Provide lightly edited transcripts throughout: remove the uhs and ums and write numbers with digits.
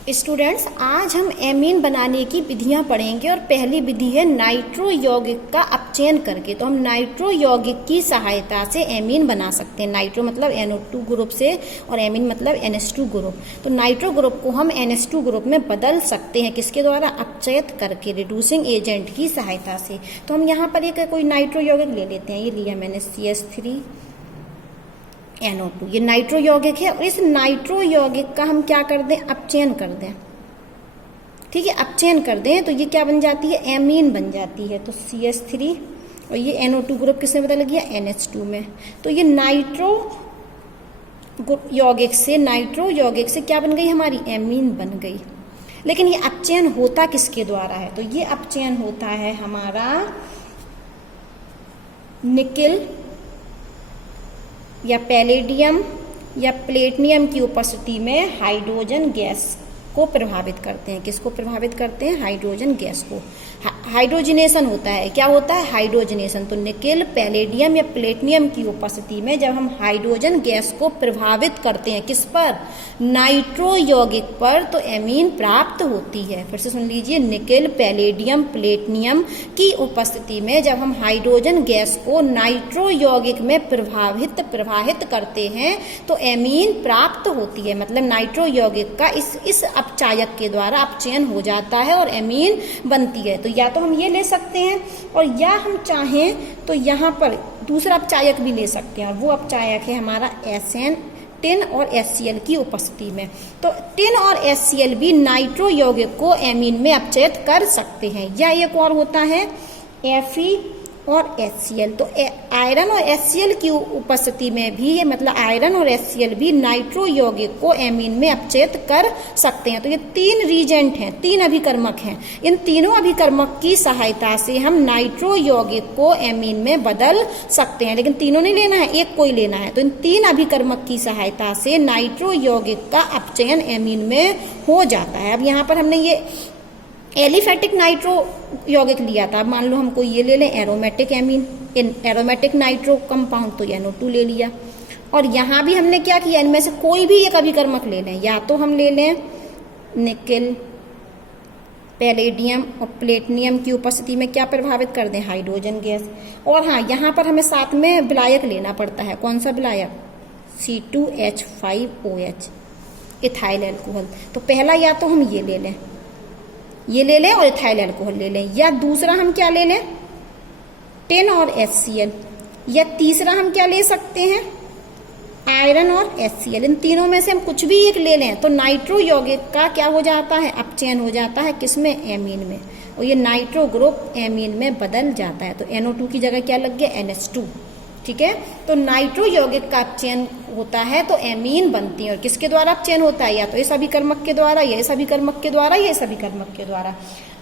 Students, आज हम amine बनाने की विधियां पढ़ेंगे और पहली विधि है नाइट्रो यौगिक का अपचयन करके। तो हम नाइट्रो यौगिक की सहायता से एमीन बना सकते हैं। नाइट्रो मतलब NO2 ग्रुप से और एमीन मतलब NH2 ग्रुप। तो नाइट्रो ग्रुप को हम NH2 ग्रुप में बदल सकते हैं किसके द्वारा? अपचयित करके, रिड्यूसिंग एजेंट की सहायता से। तो हम यहाँ पर एक कोई नाइट्रो यौगिक ले लेते हैं। ये लिया मैंने CH3NO2, ये नाइट्रो यौगिक है और इस नाइट्रो यौगिक का हम क्या कर दें? अपचयन कर दें। ठीक है, अपचयन कर दें तो ये क्या बन जाती है? एमीन बन जाती है। तो CH3 और ये NO2 ग्रुप किसमें बदल गया? NH2 में। तो ये नाइट्रो यौगिक से क्या बन गई? हमारी एमीन बन गई। लेकिन ये अपचयन होता किसके द्वारा है? तो ये अपचयन होता है हमारा निकेल या पैलेडियम या प्लेटिनियम की उपस्थिति में हाइड्रोजन गैस को प्रभावित करते हैं। किसको प्रभावित करते हैं? हाइड्रोजन गैस को। हाइड्रोजनेशन होता है। क्या होता है? हाइड्रोजनेशन। तो निकेल, पैलेडियम या प्लेटिनियम की उपस्थिति में जब हम हाइड्रोजन गैस को प्रभावित करते हैं, किस पर? नाइट्रो यौगिक पर, तो एमीन प्राप्त होती है। फिर से सुन लीजिए, निकेल, पैलेडियम, प्लेटिनियम की उपस्थिति में जब हम हाइड्रोजन गैस को नाइट्रो यौगिक में प्रवाहित करते हैं तो एमीन प्राप्त होती है। मतलब नाइट्रो यौगिक का इस अपचायक के द्वारा अपचयन हो जाता है और एमीन बनती है। तो या तो हम ये ले सकते हैं और या हम चाहें तो यहाँ पर दूसरा अपचायक भी ले सकते हैं और वो अपचायक है हमारा SN, टिन और HCl की उपस्थिति में। तो टिन और HCl भी नाइट्रो यौगिक को एमीन में अपचयित कर सकते हैं। या एक और होता है Fe और HCl। तो आयरन और HCl की उपस्थिति में भी, ये मतलब आयरन और HCl भी नाइट्रो यौगिक को एमीन में अपचयित कर सकते हैं। तो ये तीन रीजेंट हैं, तीन अभिकर्मक हैं। इन तीनों अभिकर्मक की सहायता से हम नाइट्रो यौगिक को एमीन में बदल सकते हैं। लेकिन तीनों नहीं लेना है, एक को ही लेना है। तो इन तीन अभिकर्मक की सहायता से नाइट्रो यौगिक का अपचयन एमीन में हो जाता है। अब यहाँ पर हमने ये एलिफेटिक नाइट्रो यौगिक लिया था। अब मान लो हमको ये ले लें aromatic amine, aromatic nitro compound, तो NO2 ले लिया। और यहाँ भी हमने क्या किया? इनमें से कोई भी एक अभिकर्मक ले लें। या तो हम ले लें निकेल, पैलेडियम और प्लेटिनियम की उपस्थिति में क्या प्रभावित कर दें? Hydrogen gas. और हाँ, यहाँ पर हमें साथ में विलायक लेना पड़ता है। कौन सा विलायक? C2H5OH, ethyl alcohol. तो पहला या तो हम ये ले लें और इथाइल अल्कोहल ले लें, या दूसरा हम क्या ले लें? टिन और HCl, या तीसरा हम क्या ले सकते हैं? आयरन और HCl। इन तीनों में से हम कुछ भी एक ले लें तो नाइट्रो यौगिक का क्या हो जाता है? अपचयन हो जाता है। किसमें? एमीन में। और ये नाइट्रो ग्रुप एमीन में बदल जाता है। तो NO2 की जगह क्या लग गया? NH2। ठीक है, तो नाइट्रो यौगिक का अपचयन होता है तो एमीन बनती है। और किसके द्वारा अपचयन होता है? या तो इस अभिकर्मक के द्वारा, या इस अभिकर्मक के द्वारा, या इस अभिकर्मक के द्वारा।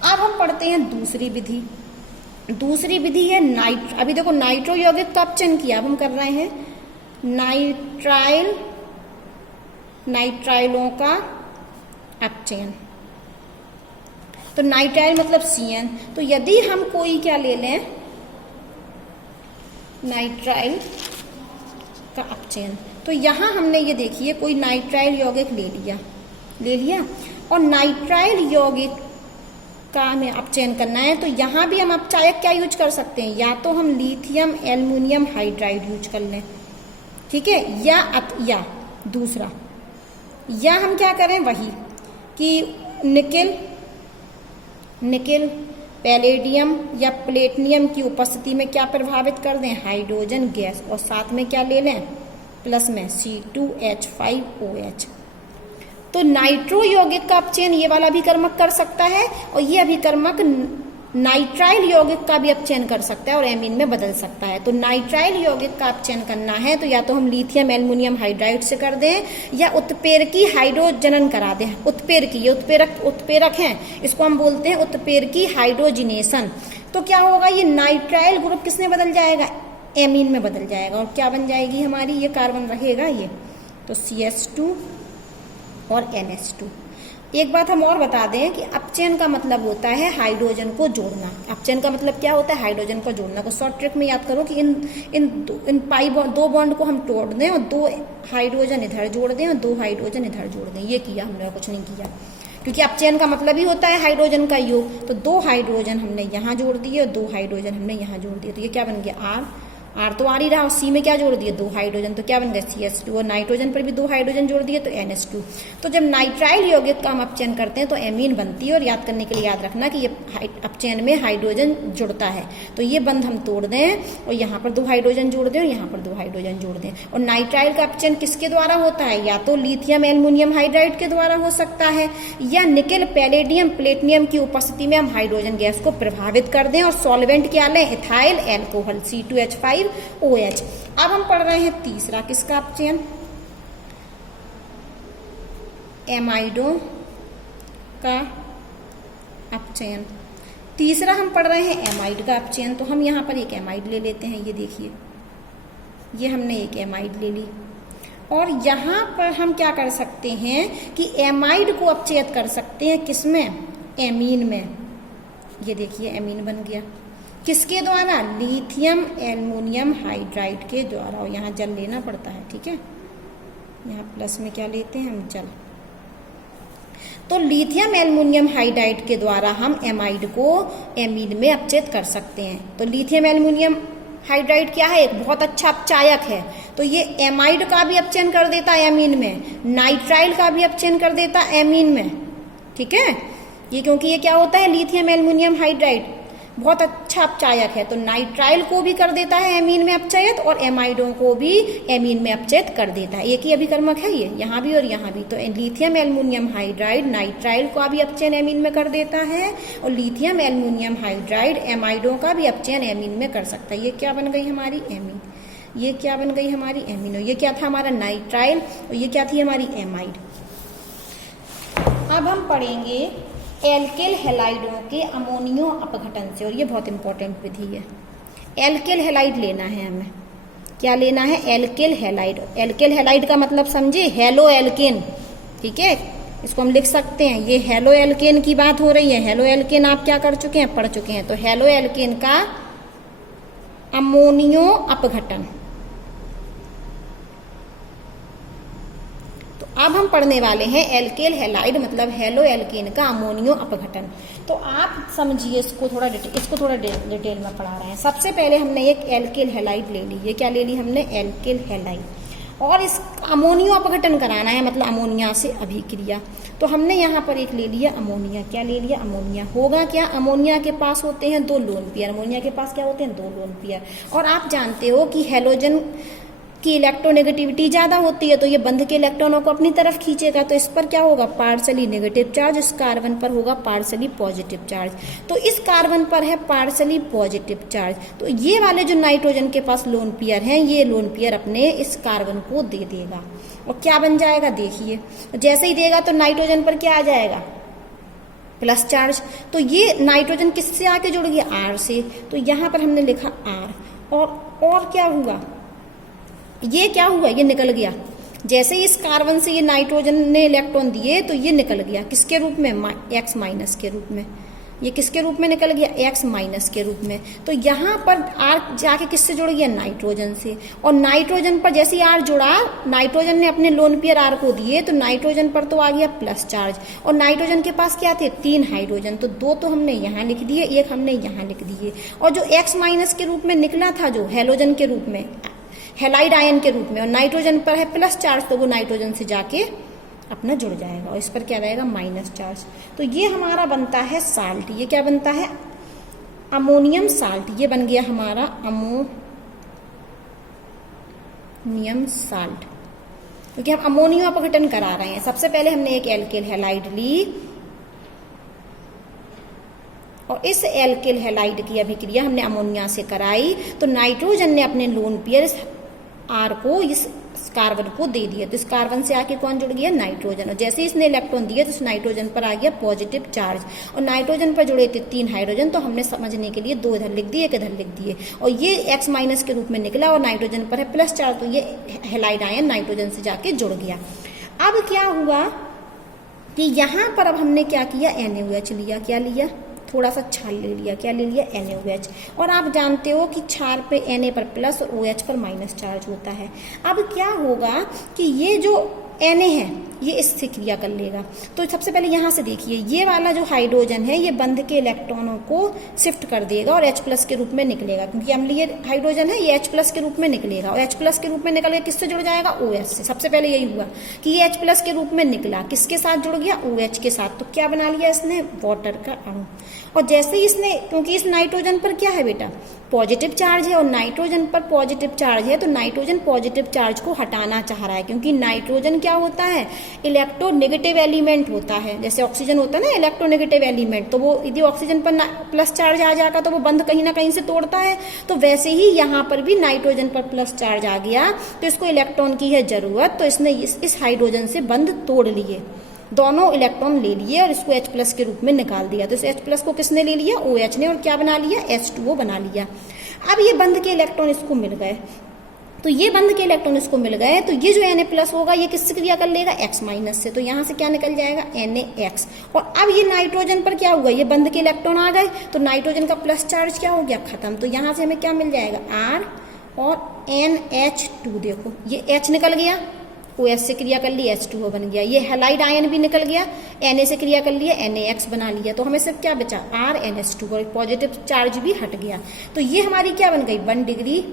अब हम पढ़ते हैं दूसरी विधि। दूसरी विधि है अभी देखो, नाइट्रो यौगिक का अपचयन किया। अब हम कर रहे हैं नाइट्राइलों का अपचयन। तो नाइट्राइल मतलब CN। तो यदि हम कोई क्या ले लें? नाइट्राइल का अपचयन। तो यहां हमने ये देखिए कोई नाइट्राइल यौगिक ले लिया और नाइट्राइल यौगिक का हमें अपचयन करना है। तो यहां भी हम अपचायक क्या यूज कर सकते हैं? या तो हम लिथियम एल्युमिनियम हाइड्राइड यूज कर लें, ठीक है, या दूसरा, या हम क्या करें? वही कि निकेल, पैलेडियम या प्लेटिनियम की उपस्थिति में क्या प्रभावित कर दें? Hydrogen gas. और साथ में क्या ले लें? प्लस में C2H5OH। तो नाइट्रो यौगिक का अपचयन ये वाला अभिकर्मक कर सकता है और ये अभिकर्मक नाइट्राइल यौगिक का भी अपचयन कर सकता है और एमीन में बदल सकता है। तो नाइट्राइल यौगिक का अपचयन करना है तो या तो हम लिथियम एल्युमिनियम हाइड्राइड से कर दें या उत्प्रेरकी हाइड्रोजनन करा दें। उत्प्रेरकी, ये उत्प्रेरक हैं, इसको हम बोलते हैं उत्प्रेरकी हाइड्रोजिनेशन। तो क्या होगा? ये नाइट्राइल ग्रुप किसमें बदल जाएगा? एमीन में बदल जाएगा। और क्या बन जाएगी हमारी? ये कार्बन रहेगा ये, तो CH2 और NH2। एक बात हम और बता दें कि अपचयन का मतलब होता है हाइड्रोजन को जोड़ना। अपचयन का मतलब क्या होता है? हाइड्रोजन को जोड़ना। तो शॉर्ट ट्रिक में याद करो कि इन पाई दो बॉन्ड को हम तोड़ दें और 2 हाइड्रोजन इधर जोड़ दें और 2 हाइड्रोजन इधर जोड़ दें। ये किया हमने, कुछ नहीं किया। क्योंकि अपचयन का मतलब ही होता है हाइड्रोजन का योग। तो 2 हाइड्रोजन हमने यहाँ जोड़ दिए और 2 हाइड्रोजन हमने यहाँ जोड़ दिए, तो ये क्या बन गया R तो आ ही रहा, और सी में क्या जोड़ दिए 2 हाइड्रोजन, तो क्या बन गया CH2, और नाइट्रोजन पर भी 2 हाइड्रोजन जोड़ दिए तो NH2। तो जब नाइट्राइल यौगिक का हम अपचयन करते हैं तो एमीन बनती है, और याद करने के लिए याद रखना कि ये अपचयन में हाइड्रोजन जुड़ता है, तो ये बंध हम तोड़ दें और यहाँ पर 2 हाइड्रोजन जोड़ दें और यहाँ पर 2 हाइड्रोजन जोड़ दें। और नाइट्राइल का अपचयन किसके द्वारा होता है, या तो लिथियम एल्युमिनियम हाइड्राइड के द्वारा हो सकता है, या निकेल पैलेडियम प्लेटिनियम की उपस्थिति में हम हाइड्रोजन गैस को प्रभावित कर दें और सॉल्वेंट क्या लें, इथाइल एल्कोहल C2H5OH। अब हम पढ़ रहे हैं तीसरा किसका अपचयन, एमाइडों का अपचयन। तीसरा हम पढ़ रहे हैं एमाइड का अपचयन। तो हम यहाँ पर एक एमाइड ले लेते हैं, ये देखिए ये हमने एक एमाइड ले ली, और यहाँ पर हम क्या कर सकते हैं कि एमाइड को अपचयित कर सकते हैं किसमें, एमीन में। ये देखिए एमीन बन गया, किसके द्वारा, लिथियम एल्युमिनियम हाइड्राइड के द्वारा, और यहाँ जल लेना पड़ता है, ठीक है, यहाँ प्लस में क्या लेते हैं हम, जल। तो लिथियम एल्युमिनियम हाइड्राइड के द्वारा हम एमाइड को एमीन में अपचयित कर सकते हैं। तो लिथियम एल्युमिनियम हाइड्राइड क्या है, एक बहुत अच्छा अपचायक है, तो ये एमाइड का भी अपचयन कर देता है एमीन में, नाइट्राइल का भी अपचयन कर देता है एमीन में, ठीक है। ये क्योंकि ये क्या होता है, लिथियम एल्युमिनियम हाइड्राइड बहुत अच्छा अपचायक है, तो नाइट्राइल को भी कर देता है एमीन में अपचयित और एमाइडों को भी एमीन में अपचयित कर देता है। एक ही अभिकर्मक है ये, यहाँ भी और यहाँ भी। तो लिथियम एल्युमिनियम हाइड्राइड नाइट्राइल का भी अपचयन एमीन में कर देता है, और लिथियम एल्युमिनियम हाइड्राइड एमाइडों का भी अपचयन एमीन में कर सकता है। ये क्या बन गई हमारी एमीन, ये क्या बन गई हमारी एमीनो, ये क्या था हमारा नाइट्राइल, और ये क्या थी हमारी एमाइड। अब हम पढ़ेंगे एल्केल हैलाइडों के अमोनियो अपघटन से, और ये बहुत इंपॉर्टेंट विधि है। एल्केल हैलाइड लेना है हमें, क्या लेना है, एल्केल हैलाइड। एल्केल हैलाइड का मतलब समझे, हेलो एल्केन, ठीक है, इसको हम लिख सकते हैं, ये हेलो एल्केन की बात हो रही है। हेलो एल्केन आप क्या कर चुके हैं, पढ़ चुके हैं। तो हेलो एल्केन का अमोनियो अपघटन। अब हम पढ़ने वाले हैं एल्केल हैलाइड मतलब हेलो एल्केन का अमोनियो अपघटन। तो आप समझिए इसको थोड़ा डिटेल में पढ़ा रहे हैं। सबसे पहले हमने एक एल्केल हैलाइड ले ली, ये क्या ले ली हमने, एल्केल हैलाइड, और इस अमोनियो अपघटन कराना है, मतलब अमोनिया से अभिक्रिया। तो हमने यहाँ पर एक ले लिया अमोनिया, क्या ले लिया, अमोनिया। होगा क्या, अमोनिया के पास होते हैं 2 लोन पेयर, अमोनिया के पास क्या होते हैं, 2 लोन पेयर। और आप जानते हो कि हैलोजन की इलेक्ट्रोनेगेटिविटी ज्यादा होती है, तो ये बंध के इलेक्ट्रॉनों को अपनी तरफ खींचेगा, तो इस पर क्या होगा, पार्शली नेगेटिव चार्ज, इस कार्बन पर होगा पार्शली पॉजिटिव चार्ज। तो इस कार्बन पर है पार्शली पॉजिटिव चार्ज, तो ये वाले जो नाइट्रोजन के पास लोन पेयर हैं, ये लोन पेयर अपने इस कार्बन को दे देगा, और क्या बन जाएगा, देखिए जैसे ही देगा तो नाइट्रोजन पर क्या आ जाएगा, प्लस चार्ज। तो ये नाइट्रोजन किससे आके जुड़ गया, R से, तो यहाँ पर हमने लिखा R, और क्या हुआ, ये क्या हुआ, ये निकल गया। जैसे ही इस कार्बन से ये नाइट्रोजन ने इलेक्ट्रॉन दिए तो ये निकल गया किसके रूप में, X माइनस के रूप में। ये किसके रूप में निकल गया, X माइनस के रूप में। तो यहाँ पर R जाके किससे जुड़ गया, नाइट्रोजन से, और नाइट्रोजन पर जैसे ही R जुड़ा, नाइट्रोजन ने अपने लोन पेयर R को दिए, तो नाइट्रोजन पर तो आ गया प्लस चार्ज, और नाइट्रोजन के पास क्या थे, 3 हाइड्रोजन, तो 2 तो हमने यहाँ लिख दिए, 1 हमने यहाँ लिख दिए, और जो X माइनस के रूप में निकला था, जो हेलोजन के रूप में, हैलाइड आयन के रूप में, और नाइट्रोजन पर है प्लस चार्ज, तो वो नाइट्रोजन से जाके अपना जुड़ जाएगा, और इस पर क्या रहेगा, माइनस चार्ज। तो ये हमारा बनता है साल्ट, ये क्या बनता है, अमोनियम साल्ट। ये बन गया हमारा अमोनियम साल्ट, क्योंकि हम अमोनियो अपघटन करा रहे हैं। सबसे पहले हमने एक एल्केल हैलाइड ली, और इस एल्केल हैलाइड की अभिक्रिया हमने अमोनिया से कराई, तो नाइट्रोजन ने अपने लोन पेयर R को इस कार्बन को दे दिया, तो इस कार्बन से आके कौन जुड़ गया, नाइट्रोजन, और जैसे इसने इलेक्ट्रॉन दिया तो इस नाइट्रोजन पर आ गया पॉजिटिव चार्ज, और नाइट्रोजन पर जुड़े थे 3 हाइड्रोजन, तो हमने समझने के लिए 2 इधर लिख दिए, 1 इधर लिख दिए, और ये X माइनस के रूप में निकला, और नाइट्रोजन पर है प्लस चार्ज, तो ये हैलाइड आयन नाइट्रोजन से जाके जुड़ गया। अब क्या हुआ कि यहाँ पर अब हमने क्या किया, NaOH लिया, क्या लिया, थोड़ा सा छाल ले लिया, क्या ले लिया, NaOH। और आप जानते हो कि क्षार पे Na पर प्लस और OH पर माइनस चार्ज होता है। अब क्या होगा कि ये जो Na है ये इससे क्रिया कर लेगा। तो सबसे पहले यहाँ से देखिए, ये वाला जो हाइड्रोजन है ये बंध के इलेक्ट्रॉनों को शिफ्ट कर देगा और H+ के रूप में निकलेगा, क्योंकि अम्लीय हाइड्रोजन है ये H+ के रूप में निकलेगा। और H+ के रूप में निकल के किससे जुड़ जाएगा? OH से। सबसे पहले यही हुआ कि ये H+ के रूप में निकला, किसके साथ जुड़ गया? OH के साथ। तो क्या बना लिया इसने? वाटर का अणु। और जैसे ही इसने, क्योंकि इस नाइट्रोजन पर क्या है बेटा? पॉजिटिव चार्ज है, और नाइट्रोजन पर पॉजिटिव चार्ज है, तो नाइट्रोजन पॉजिटिव चार्ज को हटाना चाह रहा है, क्योंकि नाइट्रोजन क्या होता है? इलेक्ट्रोनेगेटिव एलिमेंट होता है। जैसे ऑक्सीजन होता है ना इलेक्ट्रोनेगेटिव एलिमेंट, तो वो यदि ऑक्सीजन पर प्लस चार्ज आ जाएगा तो वो बंध कहीं ना कहीं से तोड़ता है। तो वैसे ही यहाँ पर भी नाइट्रोजन पर प्लस चार्ज आ गया तो इसको इलेक्ट्रॉन की है जरूरत, तो इसने इस हाइड्रोजन से बंध तोड़ लिए, दोनों इलेक्ट्रॉन ले लिए और इसको H+ के रूप में निकाल दिया। तो इस H+ को किसने ले लिया? OH ने। और क्या बना लिया? H2O बना लिया। अब ये बंध के इलेक्ट्रॉन इसको मिल गए, तो ये बंध के इलेक्ट्रॉन इसको मिल गए, तो ये जो Na+ होगा ये किससे क्रिया कर लेगा? X- से। तो यहाँ से क्या निकल जाएगा? NaX। और अब ये नाइट्रोजन पर क्या हुआ? ये बंध के इलेक्ट्रॉन आ गए, तो नाइट्रोजन का प्लस चार्ज क्या हो गया? खत्म। तो यहाँ से हमें क्या मिल जाएगा? R और NH2। देखो ये H निकल गया, OH से क्रिया कर ली, H2O बन गया। ये हैलाइड आयन भी निकल गया, Na से क्रिया कर लिया, NaX बना लिया। तो हमें सिर्फ क्या बचा? RNH2, और पॉजिटिव चार्ज भी हट गया। तो ये हमारी क्या बन गई? 1 डिग्री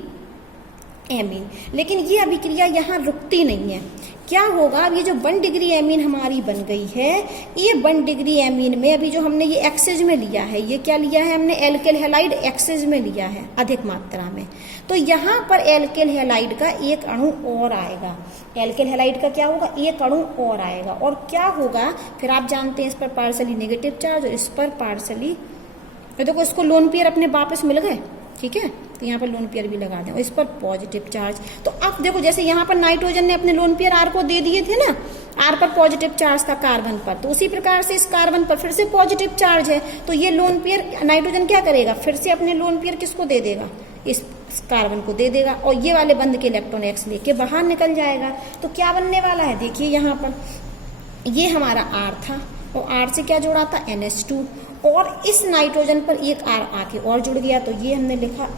एमीन। लेकिन ये अभिक्रिया यहाँ रुकती नहीं है। क्या होगा? अब ये जो 1 डिग्री एमीन हमारी बन गई है, ये 1 डिग्री एमीन में अभी जो हमने ये एक्सेज में लिया है, ये क्या लिया है हमने? एल्केल हैलाइड एक्सेज में लिया है अधिक मात्रा में। तो यहाँ पर एल्केल हैलाइड का एक अणु और आएगा। एल्केल हैलाइड का क्या होगा? एक अणु और आएगा। और क्या होगा फिर? आप जानते हैं इस पर पार्सली नेगेटिव चार्ज और इस पर पार्सली, देखो इसको लोन पेयर अपने वापस मिल गए, ठीक है। तो यहाँ पर लोन पेयर भी लगा दें, और इस पर पॉजिटिव चार्ज। तो अब देखो जैसे यहाँ पर नाइट्रोजन ने अपने लोन पेयर R को दे दिए थे ना, R पर पॉजिटिव चार्ज था कार्बन पर, तो उसी प्रकार से इस कार्बन पर फिर से पॉजिटिव चार्ज है। तो ये लोन पेयर नाइट्रोजन क्या करेगा? फिर से अपने लोन पेयर किसको दे देगा? इस कार्बन को दे देगा, और ये वाले बंध के इलेक्ट्रॉन X लेके बाहर निकल जाएगा। तो क्या बनने वाला है? देखिए यहाँ पर ये हमारा R था, और R से क्या जोड़ा था? NH2, और इस नाइट्रोजन पर एक R आके और जुड़ गया, तो ये हमने लिखा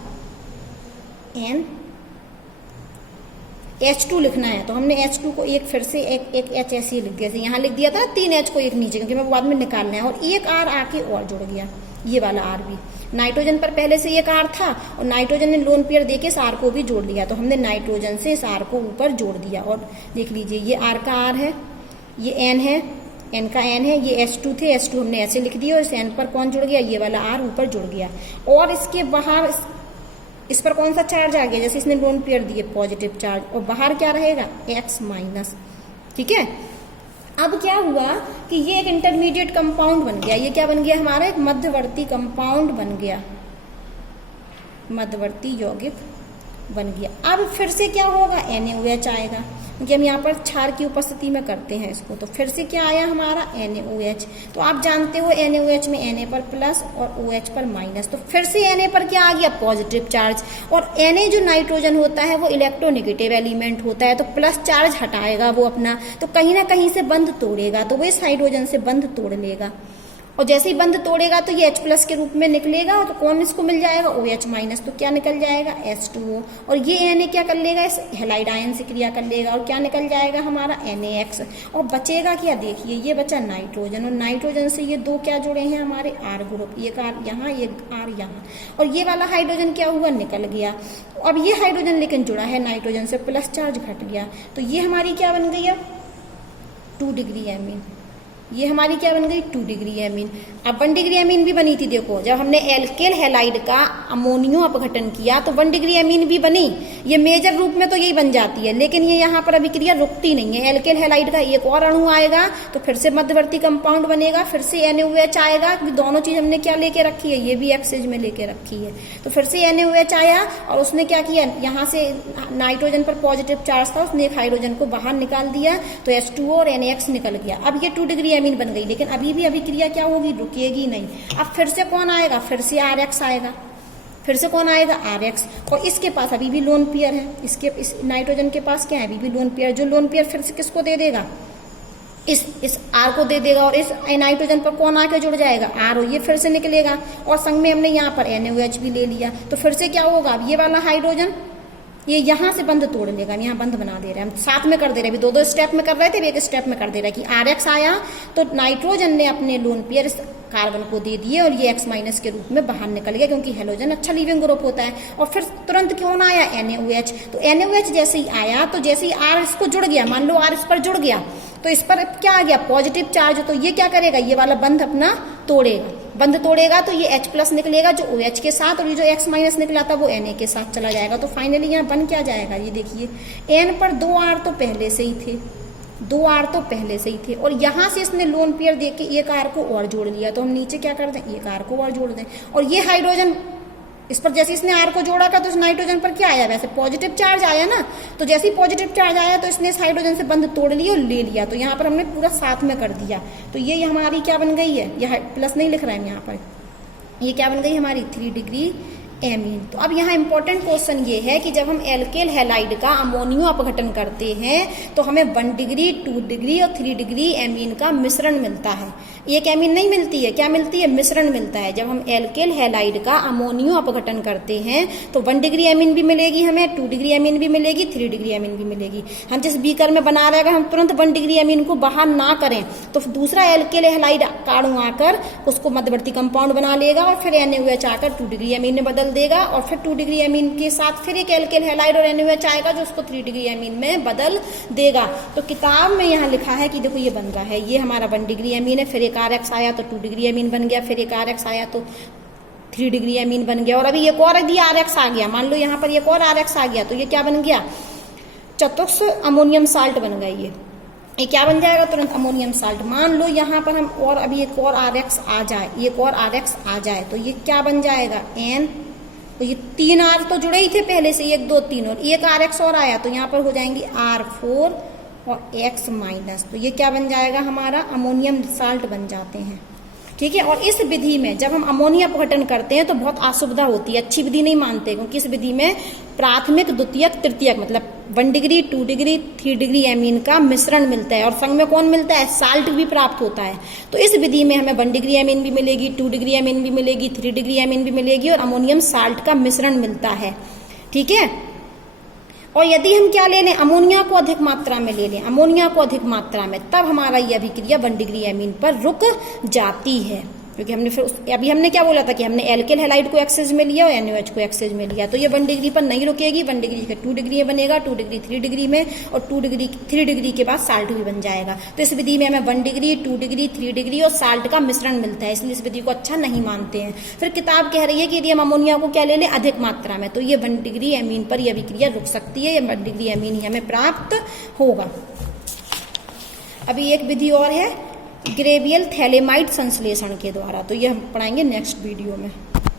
NH2 लिखना है। तो हमने H2 को एक फिर से एक H ऐसे लिख दिया, यहाँ लिख दिया था 3 H को एक नीचे, क्योंकि मैं बाद में निकालना है। और एक R आके और जुड़ गया, ये वाला R भी। नाइट्रोजन पर पहले से एक R था, और नाइट्रोजन ने लोन पेयर देके इस R को भी जोड़ दिया, तो हमने नाइट्रोजन से इस R को ऊपर जोड़ दिया। और देख लीजिए ये R का R है, ये N है, N का N है, ये H2 थे, H2 हमने ऐसे लिख दिया, और इस N पर कौन जुड़ गया? ये वाला R ऊपर जुड़ गया। और इसके बाहर इस पर कौन सा चार्ज आ गया? जैसे इसने लोन पेयर दिए पॉजिटिव चार्ज, और बाहर क्या रहेगा? X-, ठीक है। अब क्या हुआ कि ये एक इंटरमीडिएट कंपाउंड बन गया। ये क्या बन गया? हमारा एक मध्यवर्ती कंपाउंड बन गया, मध्यवर्ती यौगिक बन गया। अब फिर से क्या होगा? NaOH आएगा, क्योंकि हम यहाँ पर क्षार की उपस्थिति में करते हैं इसको। तो फिर से क्या आया हमारा? NaOH। तो आप जानते हो NaOH में Na पर प्लस और OH पर माइनस, तो फिर से Na पर क्या आ गया? Positive charge. और Na जो नाइट्रोजन होता है वो इलेक्ट्रोनेगेटिव एलिमेंट होता है, तो प्लस चार्ज हटाएगा वो अपना, तो कहीं ना कहीं से बंध तोड़ेगा, तो वो इस हाइड्रोजन से बंध तोड़ लेगा। और जैसे ही बंध तोड़ेगा तो ये H+ के रूप में निकलेगा, तो कौन इसको मिल जाएगा? OH-, तो क्या निकल जाएगा? H2O। और ये Na क्या कर लेगा? इस हैलाइड आयन से क्रिया कर लेगा, और क्या निकल जाएगा हमारा? NaX। और बचेगा क्या? देखिए ये बचा नाइट्रोजन, और नाइट्रोजन से ये दो क्या जुड़े हैं हमारे? R ग्रुप, एक R यहाँ, एक R यहाँ। और ये वाला हाइड्रोजन क्या हुआ? निकल गया। अब ये हाइड्रोजन लेकिन जुड़ा है नाइट्रोजन से, प्लस चार्ज घट गया, तो ये हमारी क्या बन गई? अब 2 डिग्री एमीन। ये हमारी क्या बन गई? 2 डिग्री एमीन। अब 1 डिग्री एमीन भी बनी थी। देखो जब हमने एल्केल हैलाइड का अमोनियो अपघटन किया तो 1 डिग्री एमीन भी बनी। ये मेजर रूप में तो यही बन जाती है, लेकिन ये यहाँ पर अभिक्रिया रुकती नहीं है। एल्केल हैलाइड का एक और अणु आएगा तो फिर से मध्यवर्ती कंपाउंड बनेगा, फिर से NaOH आएगा, क्योंकि दोनों चीज हमने क्या लेके रखी है? ये भी एक्सेज में लेके रखी है। तो फिर से NaOH आया और उसने क्या किया? यहाँ से नाइट्रोजन पर पॉजिटिव चार्ज था, उसने एक हाइड्रोजन को बाहर निकाल दिया, तो H2O और NaX निकल गया। अब ये 2 डिग्री एमीन बन गई, लेकिन अभी भी अभिक्रिया क्या होगी? रुकेगी नहीं। अब फिर से कौन आएगा? फिर से RX आएगा। फिर से कौन आएगा? RX। और इसके पास अभी भी लोन पेयर है, इस नाइट्रोजन के पास क्या है? अभी भी लोन पेयर। जो लोन पेयर फिर से किसको दे देगा? इस R को दे देगा, और इस नाइट्रोजन पर कौन आके जुड़ जाएगा? R, ये फिर से निकलेगा। और संग में हमने यहाँ पर NaOH भी ले लिया, तो फिर से क्या होगा? अब ये वाला हाइड्रोजन ये यहाँ से बंध तोड़ लेगा, हम यहाँ बंध बना दे रहे हैं, हम साथ में कर दे रहे हैं, अभी 2-2 स्टेप में कर रहे थे, एक स्टेप में कर दे रहे हैं कि RX आया तो नाइट्रोजन ने अपने लोन पेयर कार्बन को दे दिए और ये X- के रूप में बाहर निकल गया, क्योंकि हेलोजन अच्छा लीविंग ग्रुप होता है। और फिर तुरंत क्यों ना आया NaOH, तो NaOH जैसे ही आया तो जैसे ही R इसको जुड़ गया, मान लो R इस पर जुड़ गया तो इस पर क्या आ गया, पॉजिटिव चार्ज, तो ये क्या करेगा, ये वाला बंध अपना तोड़ेगा, बंध तोड़ेगा तो ये H+ निकलेगा जो OH के साथ, और ये जो X- निकला था वो Na के साथ चला जाएगा। तो फाइनली यहाँ बन क्या जाएगा, ये देखिए N पर 2 R तो पहले से ही थे, 2 R तो पहले से ही थे, और यहाँ से इसने लोन पेयर दे के एक R को और जोड़ लिया, तो हम नीचे क्या कर दें, एक R को और जोड़ दें, और ये हाइड्रोजन इस पर जैसे इसने R को जोड़ा था तो इस नाइट्रोजन पर क्या आया, वैसे पॉजिटिव चार्ज आया ना, तो जैसे ही पॉजिटिव चार्ज आया तो इसने इस हाइड्रोजन से बंध तोड़ लिया और ले लिया, तो यहाँ पर हमने पूरा साथ में कर दिया, तो ये हमारी क्या बन गई है, यह प्लस नहीं लिख रहा है यहाँ पर, ये क्या बन गई हमारी 3 डिग्री एमीन। तो अब यहाँ इंपॉर्टेंट क्वेश्चन ये है कि जब हम एल्केल हैलाइड का अमोनियो अपघटन करते हैं तो हमें 1 डिग्री, 2 डिग्री और 3 डिग्री एमीन का मिश्रण मिलता है, एक एमीन नहीं मिलती है, क्या मिलती है, मिश्रण मिलता है। जब हम एल्केल हैलाइड का अमोनियो अपघटन करते हैं तो 1 डिग्री एमीन भी मिलेगी हमें, 2 डिग्री एमीन भी मिलेगी, 3 डिग्री एमीन भी मिलेगी। हम जिस बीकर में बना रहे हैं हम तुरंत 1 डिग्री एमीन को बाहर ना करें तो दूसरा एल्केल हैलाइड काड़ू आकर उसको मध्यवर्ती कंपाउंड बना लेगा और फिर NaOH आकर 2 डिग्री एमीन में बदल देगा, और फिर 2 डिग्री एमीन के साथ फिर एक एल्केल हैलाइड और NaOH आएगा जो उसको 3 डिग्री एमीन में बदल देगा। तो किताब में यहाँ लिखा है कि देखो ये बन रहा है, ये हमारा 1 डिग्री एमीन है, फिर एक RX आया तो 2 डिग्री एमीन बन गया, फिर एक RX आया तो 3 डिग्री एमीन बन गया, और अभी एक और यदि RX आ गया, मान लो यहाँ पर एक और RX आ गया तो ये क्या बन गया, चतुस्र अमोनियम साल्ट बन गया, ये क्या बन जाएगा, तुरंत अमोनियम साल्ट। मान लो यहाँ पर हम और अभी एक और RX आ जाए, एक और RX आ जाए तो ये क्या बन जाएगा N, तो ये 3 R तो जुड़े ही थे पहले से, 1 2 3, और एक RX और आया तो यहाँ पर हो जाएंगी R4 और X-, तो ये क्या बन जाएगा हमारा अमोनियम साल्ट बन जाते हैं, ठीक है। और इस विधि में जब हम अमोनिया अपघटन करते हैं तो बहुत असुविधा होती है, अच्छी विधि नहीं मानते, क्योंकि इस विधि में प्राथमिक, द्वितीयक, तृतीयक मतलब 1 डिग्री, 2 डिग्री, 3 डिग्री एमीन का मिश्रण मिलता है, और संग में कौन मिलता है, साल्ट भी प्राप्त होता है। तो इस विधि में हमें 1 डिग्री एमीन भी मिलेगी, 2 डिग्री एमीन भी मिलेगी, 3 डिग्री एमीन भी मिलेगी, और अमोनियम साल्ट का मिश्रण मिलता है, ठीक है। और यदि हम क्या ले लें, अमोनिया को अधिक मात्रा में ले लें, अमोनिया को अधिक मात्रा में, तब हमारा यह अभिक्रिया 1 डिग्री एमीन पर रुक जाती है, क्योंकि हमने फिर अभी हमने क्या बोला था कि हमने एल्केल हैलाइड को एक्सेस में लिया और NaOH को एक्सेस में लिया, तो ये 1 डिग्री पर नहीं रुकेगी, 1 डिग्री के 2 डिग्री में बनेगा, 2 डिग्री 3 डिग्री में, और 2 डिग्री 3 डिग्री के बाद साल्ट भी बन जाएगा। तो इस विधि में हमें 1 डिग्री, 2 डिग्री, 3 डिग्री और साल्ट का मिश्रण मिलता है, इसलिए इस विधि को अच्छा नहीं मानते हैं। फिर किताब कह रही है कि यदि हम अमोनिया को क्या ले लें, अधिक मात्रा में, तो ये 1 डिग्री एमीन पर यह अभिक्रिया रुक सकती है, ये 1 डिग्री एमीन ही हमें प्राप्त होगा। अभी एक विधि और है ग्रेवियल थैलेमाइड संश्लेषण के द्वारा, तो ये हम पढ़ाएंगे नेक्स्ट वीडियो में।